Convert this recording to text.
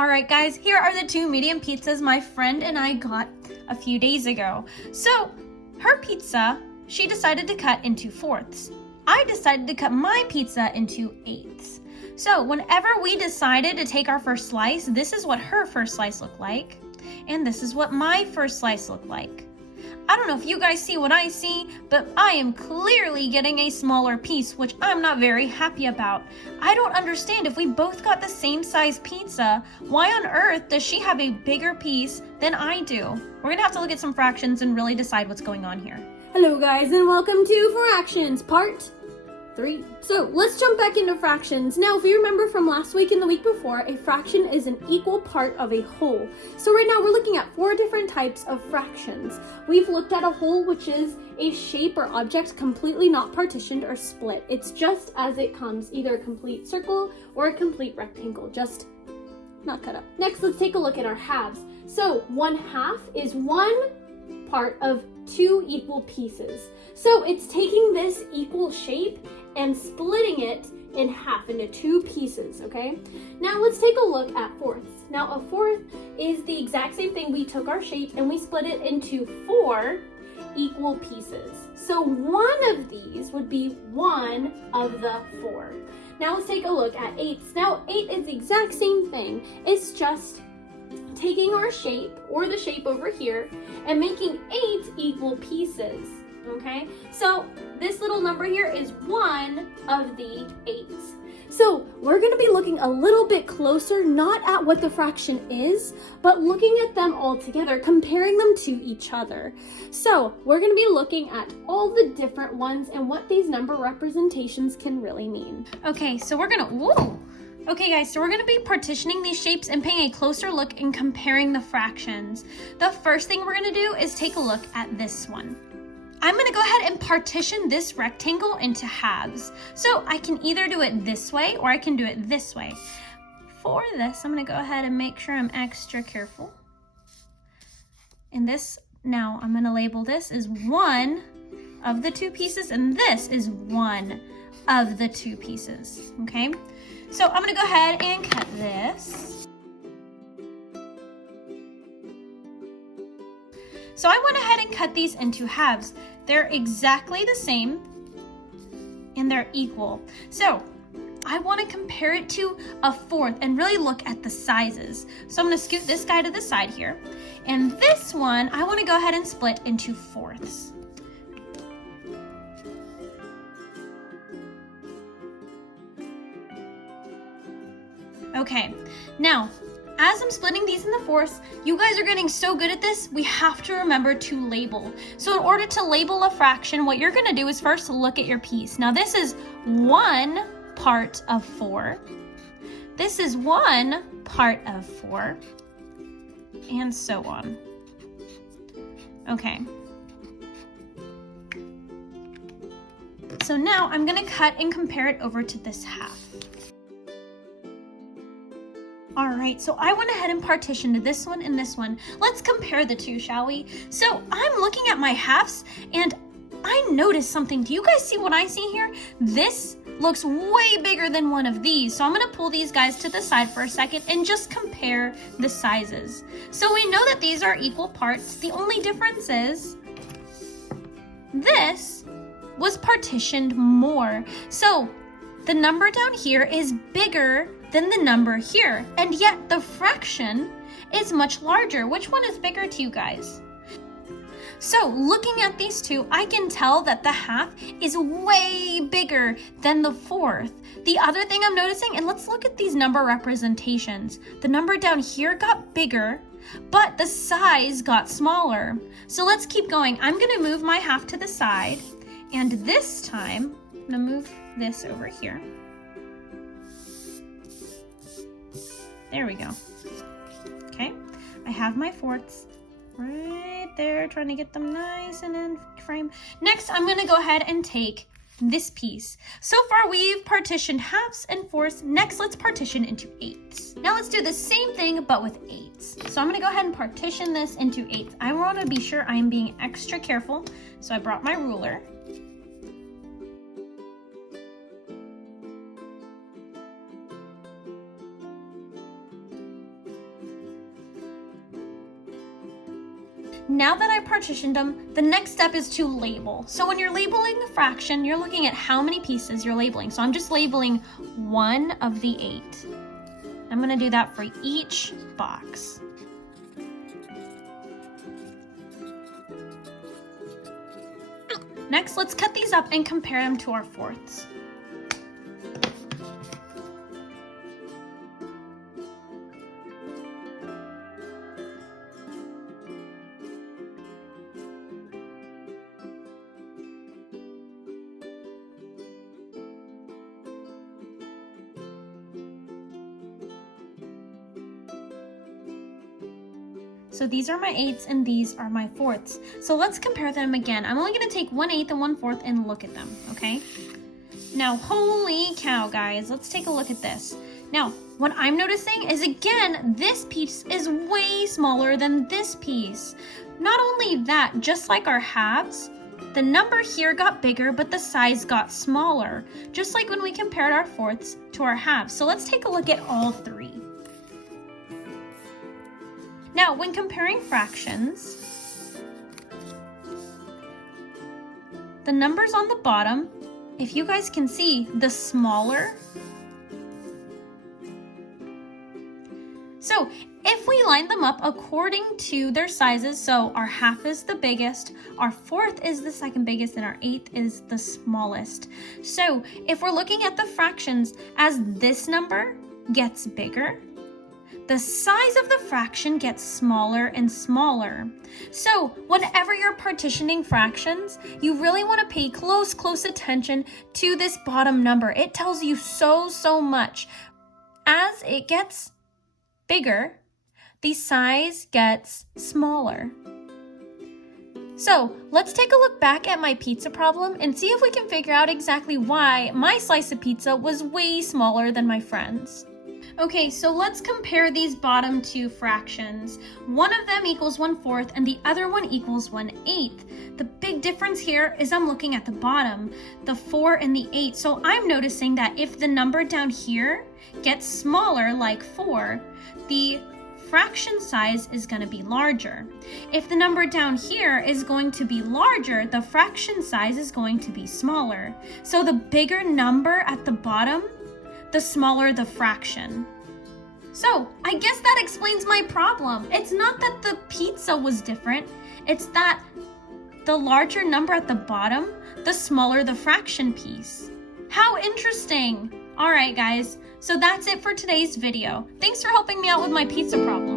All right, guys, here are the 2 medium pizzas my friend and I got a few days ago. So her pizza, she decided to cut into 4ths. I decided to cut my pizza into 8ths. So whenever we decided to take our first slice, this is what her first slice looked like, and this is what my first slice looked like. I don't know if you guys see what I see, but I am clearly getting a smaller piece, which I'm not very happy about. I don't understand, if we both got the same size pizza, why on earth does she have a bigger piece than I do? We're gonna have to look at some fractions and really decide what's going on here. Hello guys, and welcome to Fractions Part 3. So let's jump back into fractions. Now, if you remember from last week and the week before, a fraction is an equal part of a whole. So right now we're looking at 4 different types of fractions. We've looked at a whole, which is a shape or object completely not partitioned or split. It's just as it comes, either a complete circle or a complete rectangle, just not cut up. Next, let's take a look at our halves. So 1/2 is one part of 2 equal pieces. So it's taking this equal shape and splitting it in half into 2 pieces, okay? Now let's take a look at 4ths. Now a 4th is the exact same thing. We took our shape and we split it into 4 equal pieces. So one of these would be one of the 4. Now let's take a look at 8ths. Now 8 is the exact same thing. It's just taking our shape, or the shape over here, and making 8 equal pieces, okay? So this little number here is one of the 8s. So we're gonna be looking a little bit closer, not at what the fraction is, but looking at them all together, comparing them to each other. So we're gonna be looking at all the different ones and what these number representations can really mean. Okay, so we're gonna, whoa! Okay guys, so we're gonna be partitioning these shapes and paying a closer look and comparing the fractions. The first thing we're gonna do is take a look at this one. I'm gonna go ahead and partition this rectangle into halves. So I can either do it this way or I can do it this way. For this, I'm gonna go ahead and make sure I'm extra careful. And this, now I'm gonna label this as one of the 2 pieces, and this is one of the 2 pieces, okay? So I'm gonna go ahead and cut this. So I went ahead and cut these into halves. They're exactly the same and they're equal. So I wanna compare it to a 4th and really look at the sizes. So I'm gonna scoot this guy to the side here. And this one, I wanna go ahead and split into 4ths. Okay, now, as I'm splitting these in the 4ths, you guys are getting so good at this, we have to remember to label. So in order to label a fraction, what you're gonna do is first look at your piece. Now this is 1 part of 4. This is 1 part of 4, and so on. Okay. So now I'm gonna cut and compare it over to this half. All right, so I went ahead and partitioned this one and this one. Let's compare the 2, shall we? So I'm looking at my halves and I noticed something. Do you guys see what I see here? This looks way bigger than one of these. So I'm gonna pull these guys to the side for a second and just compare the sizes. So we know that these are equal parts. The only difference is this was partitioned more. So the number down here is bigger than the number here, and yet the fraction is much larger. Which one is bigger to you guys? So looking at these 2, I can tell that the half is way bigger than the 4th. The other thing I'm noticing, and let's look at these number representations. The number down here got bigger, but the size got smaller. So let's keep going. I'm gonna move my half to the side, and this time, I'm gonna move this over here. There we go. Okay, I have my 4ths right there, trying to get them nice and in frame. Next, I'm gonna go ahead and take this piece. So far, we've partitioned halves and 4ths. Next, let's partition into 8ths. Now let's do the same thing, but with 8ths. So I'm gonna go ahead and partition this into 8ths. I wanna be sure I'm being extra careful, so I brought my ruler. Now that I partitioned them, the next step is to label. So when you're labeling the fraction, you're looking at how many pieces you're labeling. So I'm just labeling 1 of the 8. I'm going to do that for each box. Next, let's cut these up and compare them to our fourths. So these are my 8ths and these are my 4ths. So let's compare them again. I'm only going to take 1/8 and 1/4 and look at them, okay? Now, holy cow, guys, let's take a look at this. Now, what I'm noticing is, again, this piece is way smaller than this piece. Not only that, just like our halves, the number here got bigger, but the size got smaller, just like when we compared our 4ths to our halves. So let's take a look at all 3. Now, when comparing fractions, the numbers on the bottom, if you guys can see, the smaller. So if we line them up according to their sizes, so our half is the biggest, our 4th is the second biggest, and our 8th is the smallest. So if we're looking at the fractions, as this number gets bigger, the size of the fraction gets smaller and smaller. So whenever you're partitioning fractions, you really want to pay close attention to this bottom number. It tells you so much. As it gets bigger, the size gets smaller. So let's take a look back at my pizza problem and see if we can figure out exactly why my slice of pizza was way smaller than my friend's. Okay, so let's compare these bottom 2 fractions. One of them equals 1/4 and the other one equals 1/8. The big difference here is I'm looking at the bottom, the 4 and the 8. So I'm noticing that if the number down here gets smaller, like 4, the fraction size is going to be larger. If the number down here is going to be larger, the fraction size is going to be smaller. So the bigger number at the bottom, the smaller the fraction. So I guess that explains my problem. It's not that the pizza was different, it's that the larger number at the bottom, the smaller the fraction piece. How interesting! Alright guys, so that's it for today's video. Thanks for helping me out with my pizza problem.